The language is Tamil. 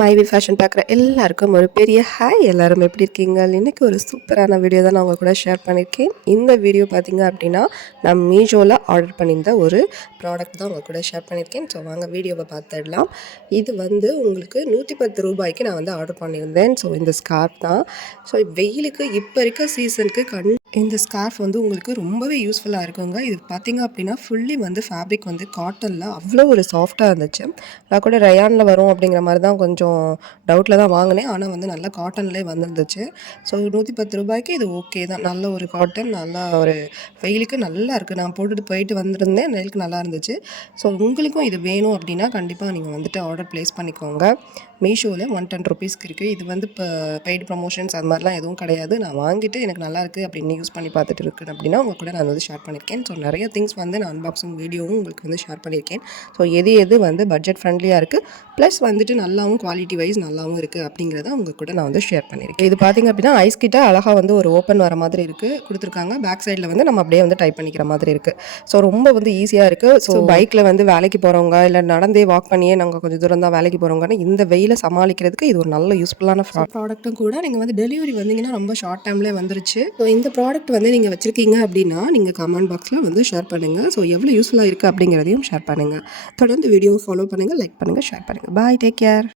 மைவி ஃபேஷன் பார்க்குற எல்லாருக்கும் ஒரு பெரிய ஹாய். எல்லாரும் எப்படி இருக்கீங்க? இன்றைக்கி ஒரு சூப்பரான வீடியோ தான் நான் உங்கள் கூட ஷேர் பண்ணியிருக்கேன். இந்த வீடியோ பார்த்திங்க அப்படின்னா நான் மீஷோவில் ஆர்டர் பண்ணியிருந்த ஒரு ப்ராடக்ட் தான் உங்கள் கூட ஷேர் பண்ணியிருக்கேன். ஸோ வாங்க வீடியோவை பார்த்துடலாம். இது வந்து உங்களுக்கு 110 ரூபாய்க்கு நான் வந்து ஆர்டர் பண்ணியிருந்தேன். ஸோ இந்த ஸ்கார்ஃப் தான். ஸோ வெயிலுக்கு இப்போ இருக்க சீசனுக்கு இந்த ஸ்கார்ஃப் வந்து உங்களுக்கு ரொம்பவே யூஸ்ஃபுல்லாக இருக்குங்க. இது பார்த்திங்க அப்படின்னா ஃபுல்லி வந்து ஃபேப்ரிக் வந்து காட்டனில் அவ்வளோ ஒரு சாஃப்டாக இருந்துச்சு. நான் கூட ரயானில் வரும் அப்படிங்கிற மாதிரி தான் கொஞ்சம் டவுட்டில் தான் வாங்கினேன். ஆனால் வந்து நல்லா காட்டன்லேயே வந்துருந்துச்சு. ஸோ 110 ரூபாய்க்கு இது ஓகே தான். நல்ல ஒரு காட்டன், நல்லா ஒரு வெயிலுக்கு நல்லா இருக்குது. நான் போட்டுட்டு போயிட்டு வந்திருந்தேன். வெயிலுக்கு நல்லா இருந்துச்சு. ஸோ உங்களுக்கும் இது வேணும் அப்படின்னா கண்டிப்பாக நீங்கள் வந்துட்டு ஆர்டர் ப்ளேஸ் பண்ணிக்கோங்க. மீஷோவில் 110 ருபீஸ்க்கு இருக்குது. இது வந்து இப்போ பெய்டு ப்ரமோஷன்ஸ் அது மாதிரிலாம் எதுவும் கிடையாது. நான் வாங்கிட்டு எனக்கு நல்லாயிருக்கு அப்படின்னு யூஸ் பண்ணி பார்த்துட்டு இருக்கேன் அப்படின்னா உங்கள் கூட நான் வந்து ஷேர் பண்ணியிருக்கேன். ஸோ நிறைய திங்ஸ் வந்து நான் அன்பாக்சிங் வீடியோவும் உங்களுக்கு வந்து ஷேர் பண்ணியிருக்கேன். ஸோ எது வந்து பட்ஜெட் ஃப்ரெண்ட்லியாக இருக்குது, ப்ளஸ் வந்துட்டு நல்லாவும் குவாலிட்டி வைஸ் நல்லாவும் இருக்குது அப்படிங்கிறத உங்கள் கூட நான் வந்து ஷேர் பண்ணியிருக்கேன். இது பார்த்திங்க அப்படின்னா ஐஸ் கிட்ட அழகாக வந்து ஒரு ஓப்பன் வர மாதிரி இருக்குது கொடுத்துருக்காங்க. பேக் சைடில் வந்து நம்ம அப்படியே வந்து டைப் பண்ணிக்கிற மாதிரி இருக்குது. ஸோ ரொம்ப வந்து ஈஸியாக இருக்குது. ஸோ பைக்கில் வந்து வேலைக்கு போகிறவங்க இல்லை நடந்தே வாக் பண்ணியே நாங்கள் கொஞ்சம் தூரம் தான் வேலைக்கு போகிறவங்கன்னா இந்த வெயிலை சமாளிக்கிறதுக்கு இது ஒரு நல்ல யூஸ்ஃபுல்லான ப்ராடக்ட்டும் கூட. நீங்கள் வந்து டெலிவரி வந்தீங்கன்னா ரொம்ப ஷார்ட் டைம்லேயே வந்துருச்சு. ஸோ இந்த ப்ராடக்ட் வந்து நீங்கள் வச்சுருக்கீங்க அப்படின்னா நீங்கள் கமெண்ட் பாக்ஸில் வந்து ஷேர் பண்ணுங்கள். ஸோ எவ்வளோ யூஸ்ஃபுல்லாக இருக்குது அப்படிங்கிறதையும் ஷேர் பண்ணுங்கள். தொடர்ந்து வீடியோ ஃபாலோ பண்ணுங்கள், லைக் பண்ணுங்கள், ஷேர் பண்ணுங்கள். பாய், டேக் கேர்.